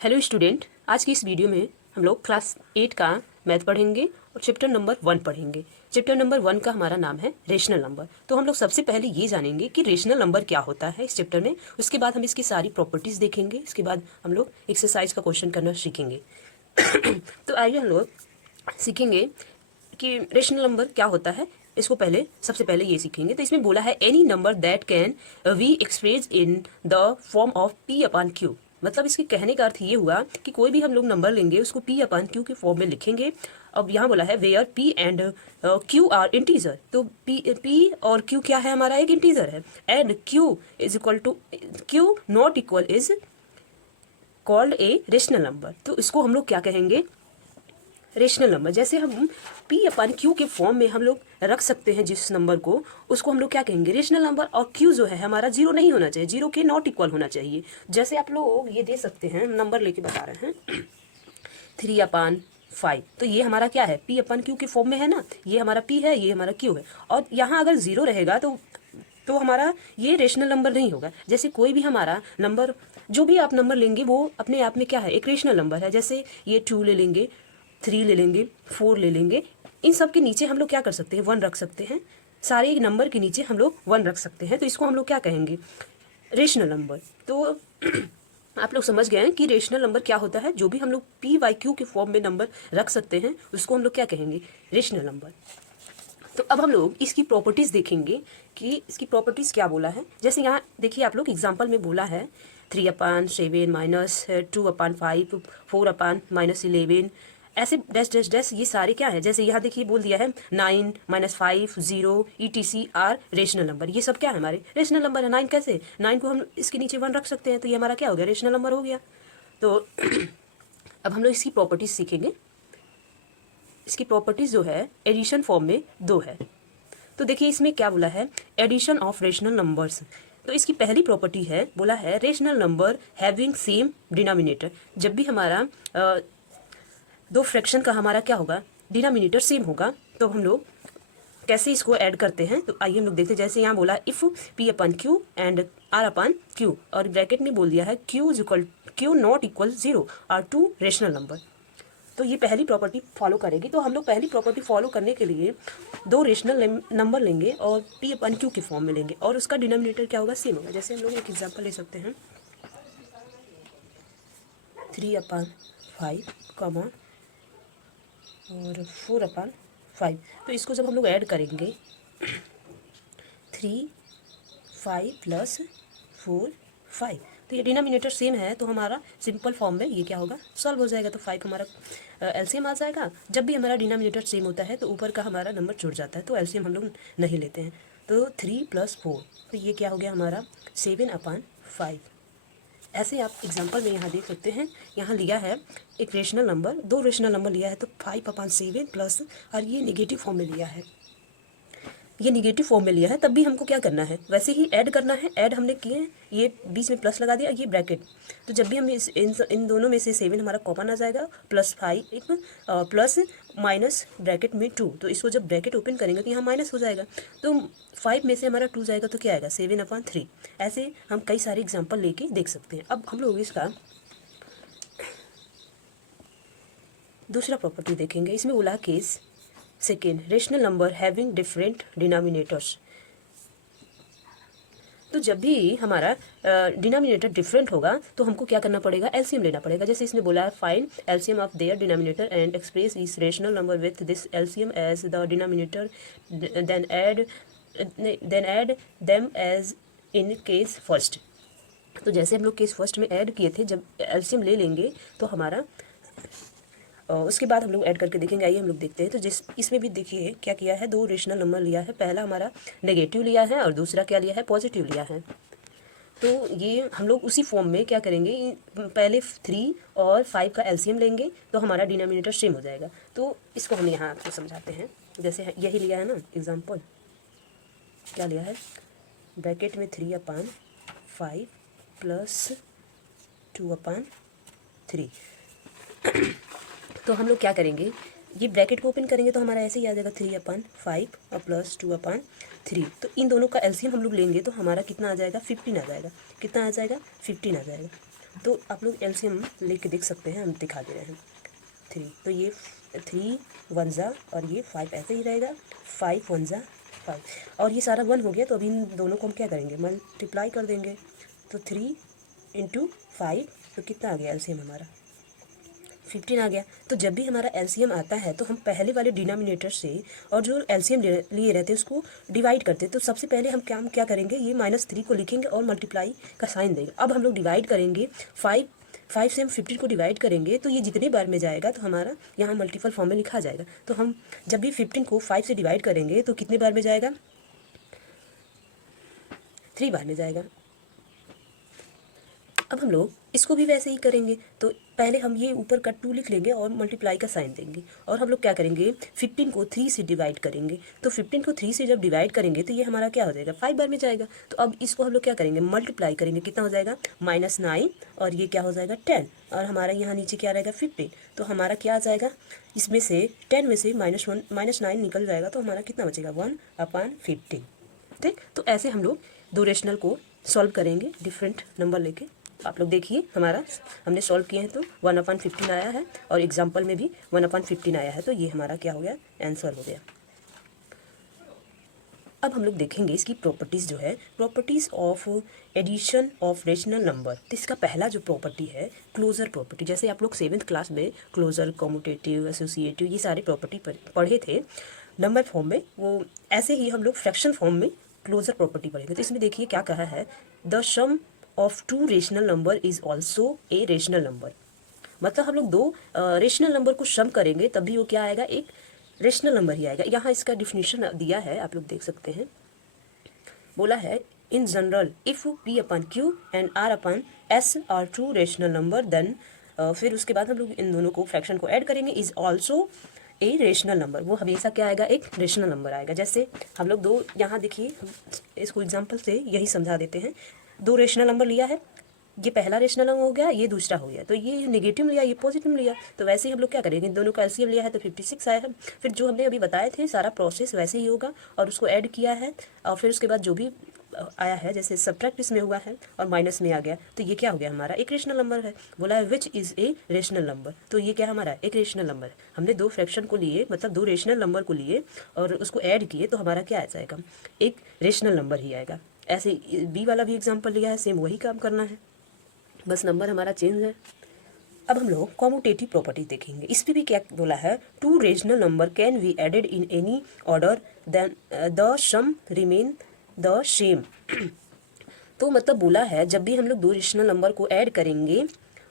Hello student, आज की इस वीडियो में हम लोग क्लास 8 का मैथ पढ़ेंगे और चैप्टर नंबर 1 पढ़ेंगे। चैप्टर नंबर 1 का हमारा नाम है रेशनल नंबर। तो हम लोग सबसे पहले ये जानेंगे कि रेशनल नंबर क्या होता है इस चैप्टर में। उसके बाद हम इसकी सारी प्रॉपर्टीज़ देखेंगे। इसके बाद हम लोग एक्सरसाइज का क्वेश्चन करना सीखेंगे। तो आइए हम लोग सीखेंगे कि रेशनल नंबर क्या होता है। इसको पहले सबसे पहले ये सीखेंगे। तो इसमें बोला है any number that can we express in the form of P upon Q. मतलब इसके कहने का अर्थ ये हुआ कि कोई भी हम लोग नंबर लेंगे उसको पी अपॉन क्यू के फॉर्म में लिखेंगे। अब यहाँ बोला है where P and Q are integer. तो पी और क्यू क्या है, हमारा एक इंटीजर है। And Q is equal to Q not equal is called a rational number. तो इसको हम लोग क्या कहेंगे, रेशनल नंबर। जैसे हम पी अपन क्यू के फॉर्म में हम लोग रख सकते हैं जिस नंबर को, उसको हम लोग क्या कहेंगे, रेशनल नंबर। और क्यू जो है हमारा जीरो नहीं होना चाहिए, जीरो के नॉट इक्वल होना चाहिए। जैसे आप लोग ये दे सकते हैं, नंबर लेके बता रहे हैं 3/5। तो ये हमारा क्या है, पी अपन क्यू के फॉर्म में है ना। ये हमारा पी है, ये हमारा क्यू है। और यहाँ अगर जीरो रहेगा तो हमारा ये रेशनल नंबर नहीं होगा। जैसे कोई भी हमारा नंबर, जो भी आप नंबर लेंगे वो अपने आप में क्या है, एक रेशनल नंबर है। जैसे ये 2 ले लेंगे, 3 ले लेंगे, 4 ले लेंगे। इन सब के नीचे हम लोग क्या कर सकते हैं, 1 रख सकते हैं। सारे नंबर के नीचे हम लोग 1 रख सकते हैं। तो इसको हम लोग क्या कहेंगे, रेशनल नंबर। तो आप लोग समझ गए हैं कि रेशनल नंबर क्या होता है। जो भी हम लोग पी वाई क्यू के फॉर्म में नंबर रख सकते हैं उसको हम लोग क्या कहेंगे, रेशनल नंबर। तो अब हम लोग इसकी प्रॉपर्टीज़ देखेंगे कि इसकी प्रॉपर्टीज़ क्या बोला है। जैसे यहाँ देखिए, आप लोग एग्जाम्पल में बोला है 3/7 माइनस 2/5, 4/-11, ऐसे डैश डैश डैश ये सारे क्या है। जैसे यहाँ देखिए बोल दिया है 9 -5 0 ETC आर रेशनल नंबर। ये सब क्या है, हमारे रेशनल नंबर है। 9 कैसे, 9 को हम इसके नीचे 1 रख सकते हैं, तो ये हमारा क्या हो गया, रेशनल नंबर हो गया। तो अब हम लोग इसकी प्रॉपर्टीज सीखेंगे। इसकी प्रॉपर्टीज जो है एडिशन फॉर्म में 2 है। तो देखिए इसमें क्या बोला है, एडिशन ऑफ रेशनल नंबर्स। तो इसकी पहली प्रॉपर्टी है, बोला है rational number having same denominator. जब भी हमारा दो फ्रैक्शन का हमारा क्या होगा, डिनोमिनेटर सेम होगा, तो हम लोग कैसे इसको ऐड करते हैं। तो आइए हम लोग देखते हैं। जैसे यहाँ बोला if P upon Q and R upon Q, और ब्रैकेट में बोल दिया है Q not equal 0 are 2 rational number. तो ये पहली प्रॉपर्टी फॉलो करेगी। तो हम लोग पहली प्रॉपर्टी फॉलो करने के लिए 2 रेशनल नंबर लेंगे और पी अपन क्यू के फॉर्म में लेंगे, और उसका डिनोमिनेटर क्या होगा, सेम होगा। जैसे हम लोग एक एग्जांपल ले सकते हैं 3/5 कॉमा और 4/5। तो इसको जब हम लोग ऐड करेंगे 3 5 प्लस 4 5, तो ये डिनोमिनेटर सेम है, तो हमारा सिंपल फॉर्म में ये क्या होगा, सॉल्व हो जाएगा। तो 5 हमारा एलसीएम आ जाएगा। जब भी हमारा डिनोमिनेटर सेम होता है तो ऊपर का हमारा नंबर जुड़ जाता है, तो एलसीएम हम लोग नहीं लेते हैं। तो 3 + 4, तो ये क्या हो गया हमारा 7/5। ऐसे आप एग्जांपल में यहाँ देख सकते हैं, यहाँ लिया है एक रेशनल नंबर, 2 रेशनल नंबर लिया है, तो 5/7 प्लस, और ये निगेटिव फॉर्म में लिया है। ये निगेटिव फॉर्म में लिया है, तब भी हमको क्या करना है, वैसे ही ऐड करना है। ऐड हमने किए हैं, ये बीच में प्लस लगा दिया, ये ब्रैकेट। तो जब भी हम इन दोनों में से 7 हमारा कॉमन आ जाएगा, +5 प्लस माइनस ब्रैकेट में 2। तो इसको जब ब्रैकेट ओपन करेंगे तो यहाँ माइनस हो जाएगा। तो 5 में से हमारा 2 जाएगा, तो क्या आएगा 7/3। ऐसे हम कई सारे एग्जाम्पल लेके देख सकते हैं। अब हम लोग इसका दूसरा प्रॉपर्टी देखेंगे। इसमें बोला case second, rational number having different denominators. तो जब भी हमारा डिनोमिनेटर डिफरेंट होगा तो हमको क्या करना पड़ेगा, एलसीएम लेना पड़ेगा। जैसे इसमें बोला है find LCM of their denominator and express इस rational number with this LCM as the denominator, then add them as in case first. तो जैसे हम लोग केस फर्स्ट में ऐड किए थे, जब एलसीएम ले लेंगे तो हमारा उसके बाद हम लोग ऐड करके देखेंगे। आइए हम लोग देखते हैं। तो इसमें भी देखिए क्या किया है, 2 रेशनल नंबर लिया है। पहला हमारा नेगेटिव लिया है और दूसरा क्या लिया है, पॉजिटिव लिया है। तो ये हम लोग उसी फॉर्म में क्या करेंगे, पहले 3 और 5 का एलसीएम लेंगे तो हमारा डिनोमिनेटर सेम हो जाएगा। तो इसको हम यहाँ आपको समझाते हैं। जैसे यही लिया है ना एग्जाम्पल, क्या लिया है, ब्रैकेट में 3/5 प्लस 2/3। तो हम लोग क्या करेंगे, ये ब्रैकेट को ओपन करेंगे तो हमारा ऐसे ही आ जाएगा 3/5 और प्लस 2/3। तो इन दोनों का एलसीएम हम लोग लेंगे तो हमारा कितना आ जाएगा, 15 आ जाएगा। कितना आ जाएगा, 15 आ जाएगा। तो आप लोग एलसीएम लेके देख सकते हैं, हम दिखा दे रहे हैं। 3, तो ये 3 1 जा और ये 5 ऐसे ही रहेगा, 5 1 जा 5, और ये सारा 1 हो गया। तो अभी इन दोनों को हम क्या करेंगे, मल्टीप्लाई कर देंगे। तो 3 × 5, तो कितना आ गया एलसीएम हमारा, 15 आ गया। तो जब भी हमारा एलसीएम आता है तो हम पहले वाले डिनोमिनेटर से और जो एलसीएम लिए रहते हैं उसको डिवाइड करते हैं। तो सबसे पहले हम क्या करेंगे, ये -3 को लिखेंगे और मल्टीप्लाई का साइन देंगे। अब हम लोग डिवाइड करेंगे, 5 से हम 15 को डिवाइड करेंगे तो ये जितने बार में जाएगा तो हमारा यहाँ मल्टीपल फॉर्म में लिखा जाएगा। तो हम जब भी 15 को 5 से डिवाइड करेंगे तो कितने बार में जाएगा, 3 बार में जाएगा। अब हम लोग इसको भी वैसे ही करेंगे। तो पहले हम ये ऊपर का 2 लिख लेंगे और मल्टीप्लाई का साइन देंगे, और हम लोग क्या करेंगे, 15 को 3 से डिवाइड करेंगे। तो 15 को 3 से जब डिवाइड करेंगे तो ये हमारा क्या हो जाएगा, 5 बार में जाएगा। तो अब इसको हम लोग क्या करेंगे, मल्टीप्लाई करेंगे, कितना हो जाएगा, -9, और ये क्या हो जाएगा 10, और हमारा यहाँ नीचे क्या रहेगा 15। तो हमारा क्या आ जाएगा, इसमें से 10 में से -9 निकल जाएगा, तो हमारा कितना बचेगा, 1/15। ठीक, तो ऐसे हम लोग दो रेशनल को सॉल्व करेंगे डिफरेंट नंबर लेके। आप लोग देखिए, हमारा हमने सॉल्व किए हैं तो 1/15 आया है, और एग्जाम्पल में भी 1/15 आया है। तो ये हमारा क्या हो गया, आंसर हो गया। अब हम लोग देखेंगे इसकी प्रॉपर्टीज़ जो है, properties of addition of rational number. तो इसका पहला जो प्रॉपर्टी है, क्लोजर प्रॉपर्टी। जैसे आप लोग 7th क्लास में क्लोजर, कॉम्यूटेटिव, एसोसिएटिव, ये सारे प्रॉपर्टी पढ़े थे नंबर फॉर्म में, वो ऐसे ही हम लोग फ्रैक्शन फॉर्म में क्लोजर प्रॉपर्टी पढ़ेंगे। तो इसमें देखिए क्या कहा है, the sum of 2 rational number is also a rational number. मतलब हम लोग 2 रेशनल नंबर को सम करेंगे तब भी वो क्या आएगा, एक रेशनल नंबर ही आएगा। यहाँ इसका डिफिनीशन दिया है, आप लोग देख सकते हैं। बोला है, in general if P/Q and R/S are 2 rational number then, फिर उसके बाद हम लोग इन दोनों को फ्रैक्शन को ऐड करेंगे, is also a rational number. वो हमेशा क्या आएगा, एक रेशनल नंबर आएगा। जैसे हम लोग 2, यहाँ देखिए इसको एग्जाम्पल से यही समझा देते हैं। 2 रेशनल नंबर लिया है, ये पहला रेशनल नंबर हो गया, ये दूसरा हो गया। तो ये नेगेटिव लिया, ये पॉजिटिव लिया। तो वैसे ही हम लोग क्या करेंगे, दोनों का एलसीएम लिया है तो 56 आया है। फिर जो हमने अभी बताए थे सारा प्रोसेस वैसे ही होगा, और उसको ऐड किया है, और फिर उसके बाद जो भी आया है, जैसे सब्ट्रैक्ट इसमें हुआ है और माइनस में आ गया, तो ये क्या हो गया, हमारा एक रेशनल नंबर है। बोला है which is a rational number, तो ये क्या हमारा एक रेशनल नंबर है। हमने 2 फ्रैक्शन को लिए, मतलब 2 रेशनल नंबर को लिए और उसको ऐड किए, तो हमारा क्या आ जाएगा, एक रेशनल नंबर ही आएगा। ऐसे बी वाला भी एग्जाम्पल लिया है, सेम वही काम करना है, बस नंबर हमारा चेंज है। अब हम लोग कॉम्यूटेटिव प्रॉपर्टी देखेंगे। इसमें भी क्या बोला है, 2 rational number can be added in any order then the sum remain the same. तो मतलब बोला है, जब भी हम लोग 2 रेशनल नंबर को ऐड करेंगे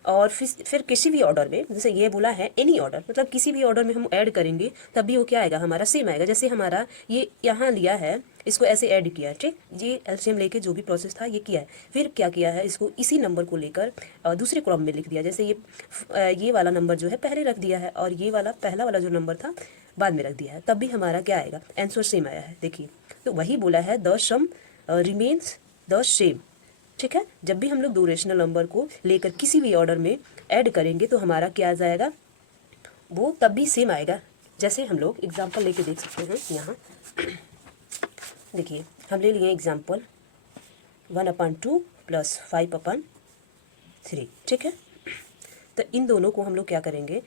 और फिर किसी भी ऑर्डर में, जैसे ये बोला है एनी ऑर्डर, मतलब किसी भी ऑर्डर में हम ऐड करेंगे तब भी वो क्या आएगा, हमारा सेम आएगा। जैसे हमारा ये यहाँ लिया है, इसको ऐसे ऐड किया है, ठीक, ये एलसीएम लेके जो भी प्रोसेस था ये किया है। फिर क्या किया है, इसको इसी नंबर को लेकर दूसरे क्रम में लिख दिया। जैसे ये वाला नंबर जो है पहले रख दिया है, और ये वाला पहला वाला जो नंबर था बाद में रख दिया है, तब भी हमारा क्या आएगा, आंसर सेम आया है। देखिए, तो वही बोला है, the sum remains the same. ठीक है, जब भी हम लोग 2 रेशनल नंबर को लेकर किसी भी ऑर्डर में ऐड करेंगे तो हमारा क्या आ जाएगा, वो तब भी सेम आएगा। जैसे हम लोग एग्जांपल लेके देख सकते हैं। यहाँ देखिए, हम ले लिए एग्जांपल 1/2 + 5/3। ठीक है, तो इन दोनों को हम लोग क्या करेंगे,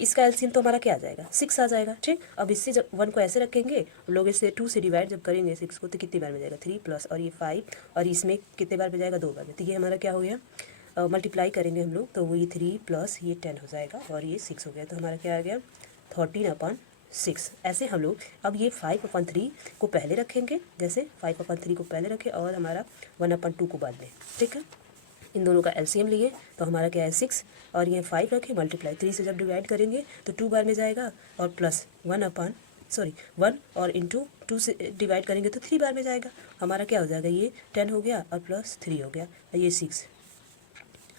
इसका एलसीएम तो हमारा क्या आ जाएगा, 6 आ जाएगा। ठीक, अब इससे जब 1 को ऐसे रखेंगे, हम लोग इसे 2 से डिवाइड जब करेंगे 6 को, तो कितनी बार में जाएगा, 3 प्लस और ये 5, और इसमें कितने बार में जाएगा, 2 बार में। तो ये हमारा क्या हो गया, मल्टीप्लाई करेंगे हम लोग, तो वो ये 3 + ये 10 हो जाएगा, और ये 6 हो गया। तो हमारा क्या आ गया, 13/6। ऐसे हम लोग अब ये 5/3 को पहले रखेंगे, जैसे 5/3 को पहले रखें और हमारा 1/2 को बाद में। ठीक है, इन दोनों का एलसीएम लिए तो हमारा क्या है 6, और ये 5 रखें, मल्टीप्लाई 3 से जब डिवाइड करेंगे तो 2 बार में जाएगा, और प्लस 1 और इंटू 2 से डिवाइड करेंगे तो 3 बार में जाएगा। हमारा क्या हो जाएगा, ये 10 हो गया और प्लस 3 हो गया, ये 6,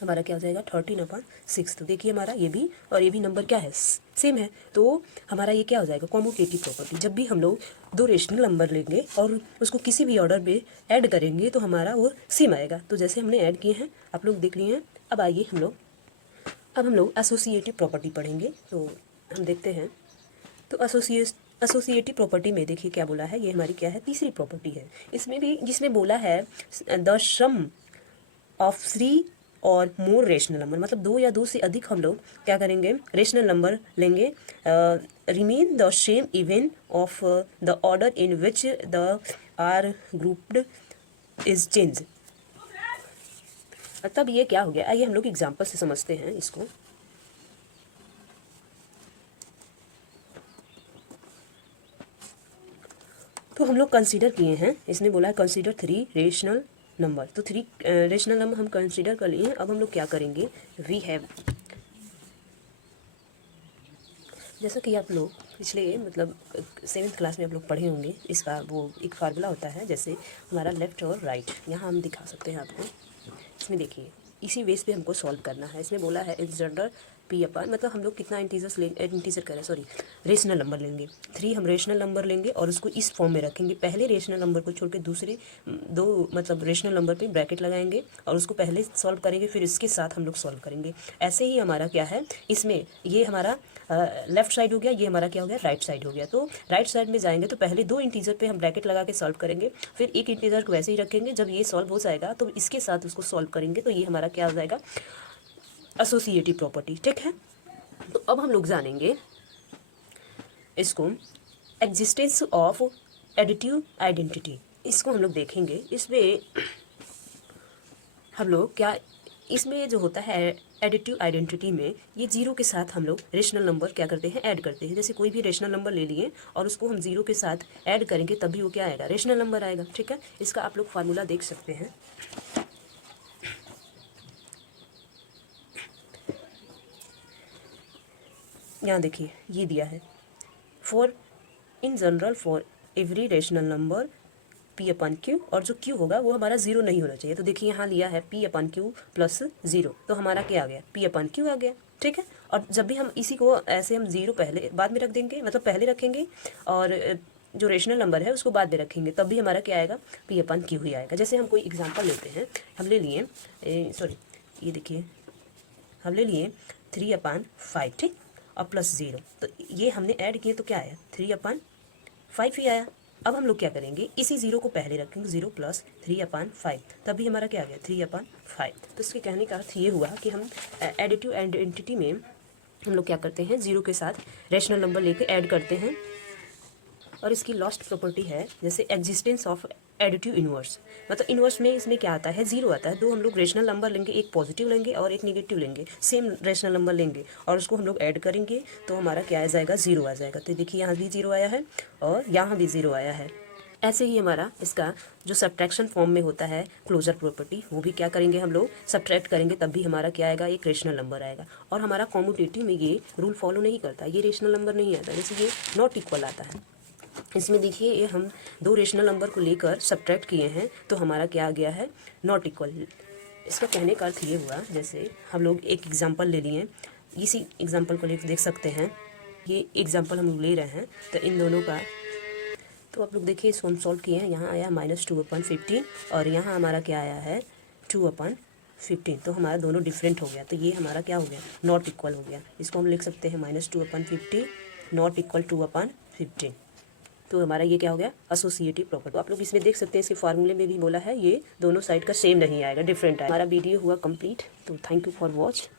हमारा क्या हो जाएगा 13/6। तो देखिए हमारा ये भी और ये भी नंबर क्या है, सेम है। तो हमारा ये क्या हो जाएगा, कॉम्यूटेटिव प्रॉपर्टी। जब भी हम लोग 2 रेशनल नंबर लेंगे और उसको किसी भी ऑर्डर में ऐड करेंगे तो हमारा वो सेम आएगा। तो जैसे हमने ऐड किए हैं, आप लोग देख लिए हैं। अब आइए हम लोग एसोसिएटिव प्रॉपर्टी पढ़ेंगे। तो हम देखते हैं, तो एसोसिएटिव प्रॉपर्टी में देखिए क्या बोला है, ये हमारी क्या है, तीसरी प्रॉपर्टी है। इसमें भी जिसमें बोला है द सम ऑफ 3 और मोर रेशनल नंबर, मतलब दो या दो से अधिक हम लोग क्या करेंगे, रेशनल नंबर लेंगे, remain the same even of the order in which the are grouped is change. तब ये क्या हो गया, आइए हम लोग एग्जाम्पल से समझते हैं इसको। तो हम लोग कंसीडर किए हैं, इसने बोला है कंसीडर 3 रेशनल नंबर, तो 3 रेशनल नंबर हम कंसीडर कर लिए हैं। अब हम लोग क्या करेंगे, वी हैव, जैसा कि आप लोग पिछले मतलब 7th क्लास में आप लोग पढ़े होंगे, इसका वो एक फार्मूला होता है, जैसे हमारा लेफ़्ट और राइट, यहाँ हम दिखा सकते हैं आपको। इसमें देखिए इसी बेस पे हमको सॉल्व करना है। इसमें बोला है इज जनरल पी अपन, मतलब हम लोग कितना इंटीजर करें, सॉरी रेशनल नंबर लेंगे 3, हम रेशनल नंबर लेंगे और उसको इस फॉर्म में रखेंगे। पहले रेशनल नंबर को छोड़ के दूसरे दो मतलब रेशनल नंबर पे ब्रैकेट लगाएंगे और उसको पहले सॉल्व करेंगे, फिर इसके साथ हम लोग सॉल्व करेंगे। ऐसे ही हमारा क्या है, इसमें ये हमारा लेफ्ट साइड हो गया, ये हमारा क्या हो गया, राइट साइड हो गया। तो राइट साइड में जाएंगे तो पहले 2 इंटीजर पे हम ब्रैकेट लगा के सॉल्व करेंगे, फिर एक इंटीजर को वैसे ही रखेंगे। जब ये सॉल्व हो जाएगा तो इसके साथ उसको सॉल्व करेंगे, तो ये हमारा क्या हो जाएगा, एसोसिएटिव प्रॉपर्टी। ठीक है, तो अब हम लोग जानेंगे इसको, एग्जिस्टेंस ऑफ एडिटिव आइडेंटिटी, इसको हम लोग देखेंगे। इसमें हम लोग क्या, इसमें जो होता है एडिटिव आइडेंटिटी में, ये जीरो के साथ हम लोग रेशनल नंबर क्या करते हैं, ऐड करते हैं। जैसे कोई भी रेशनल नंबर ले लिए और उसको हम जीरो के साथ ऐड करेंगे, तभी वो क्या आएगा, रेशनल नंबर आएगा। ठीक है, इसका आप लोग फार्मूला देख सकते हैं। यहाँ देखिए ये दिया है, for in general for every rational number P upon Q, और जो क्यू होगा वो हमारा जीरो नहीं होना चाहिए। तो देखिए यहाँ लिया है P upon Q plus zero, तो हमारा क्या आ गया, पी अपन क्यू आ गया। ठीक है, और जब भी हम इसी को ऐसे हम जीरो पहले बाद में रख देंगे, मतलब पहले रखेंगे और जो रेशनल नंबर है उसको बाद में रखेंगे, तब भी हमारा क्या आएगा, पी अपन क्यू ही आएगा। जैसे हम कोई एग्जांपल लेते हैं, हम ले लिए सॉरी ये देखिए हम ले लिए 3/5, ठीक, और प्लस जीरो, तो ये हमने ऐड किए तो क्या आया, 3/5 ही आया। अब हम लोग क्या करेंगे, इसी जीरो को पहले रखेंगे, 0 + 3/5, तभी हमारा क्या आ गया, 3/5। तो इसके कहने का अर्थ ये हुआ कि हम एडिटिव आइडेंटिटी में हम लोग क्या करते हैं, जीरो के साथ रेशनल नंबर लेके ऐड करते हैं। और इसकी लास्ट प्रॉपर्टी है जैसे एग्जिस्टेंस ऑफ एडिटिव इनवर्स, मतलब इनवर्स में इसमें क्या आता है, जीरो आता है। दो हम लोग रेशनल नंबर लेंगे, एक पॉजिटिव लेंगे और एक नेगेटिव लेंगे, सेम रेशनल नंबर लेंगे और उसको हम लोग ऐड करेंगे, तो हमारा क्या आ जाएगा, जीरो आ जाएगा। तो देखिए यहाँ भी जीरो आया है और यहाँ भी जीरो आया है। ऐसे ही हमारा इसका जो सब्ट्रैक्शन फॉर्म में होता है क्लोजर प्रॉपर्टी, वो भी क्या करेंगे, हम लोग सब्ट्रैक्ट करेंगे, तब भी हमारा क्या आएगा, एक रेशनल नंबर आएगा। और हमारा कॉम्यूटेटिव में ये रूल फॉलो नहीं करता, ये रेशनल नंबर नहीं आता, जैसे ये नॉट इक्वल आता है। इसमें देखिए ये हम 2 रेशनल नंबर को लेकर सब्ट्रैक्ट किए हैं, तो हमारा क्या आ गया है, नॉट इक्वल। इसका कहने का अर्थ ये हुआ, जैसे हम लोग एक एग्जांपल ले लिए, इसी एग्जांपल को देख सकते हैं, ये एग्जांपल हम लोग ले रहे हैं, तो इन दोनों का, तो आप लोग देखिए इसको हम सॉल्व किए हैं। यहाँ आया -2/15 और यहाँ हमारा क्या आया है, 2/15, तो हमारा दोनों डिफरेंट हो गया, तो ये हमारा क्या हो गया, नॉट इक्वल हो गया। इसको हम लिख सकते हैं -2/50 नॉट इक्वल 2/15, तो हमारा ये क्या हो गया, एसोसिएटिव प्रॉपर्टी। तो आप लोग इसमें देख सकते हैं, इसके फार्मूले में भी बोला है ये दोनों साइड का सेम नहीं आएगा, डिफरेंट आएगा। हमारा वीडियो हुआ कंप्लीट, तो थैंक यू फॉर वॉच।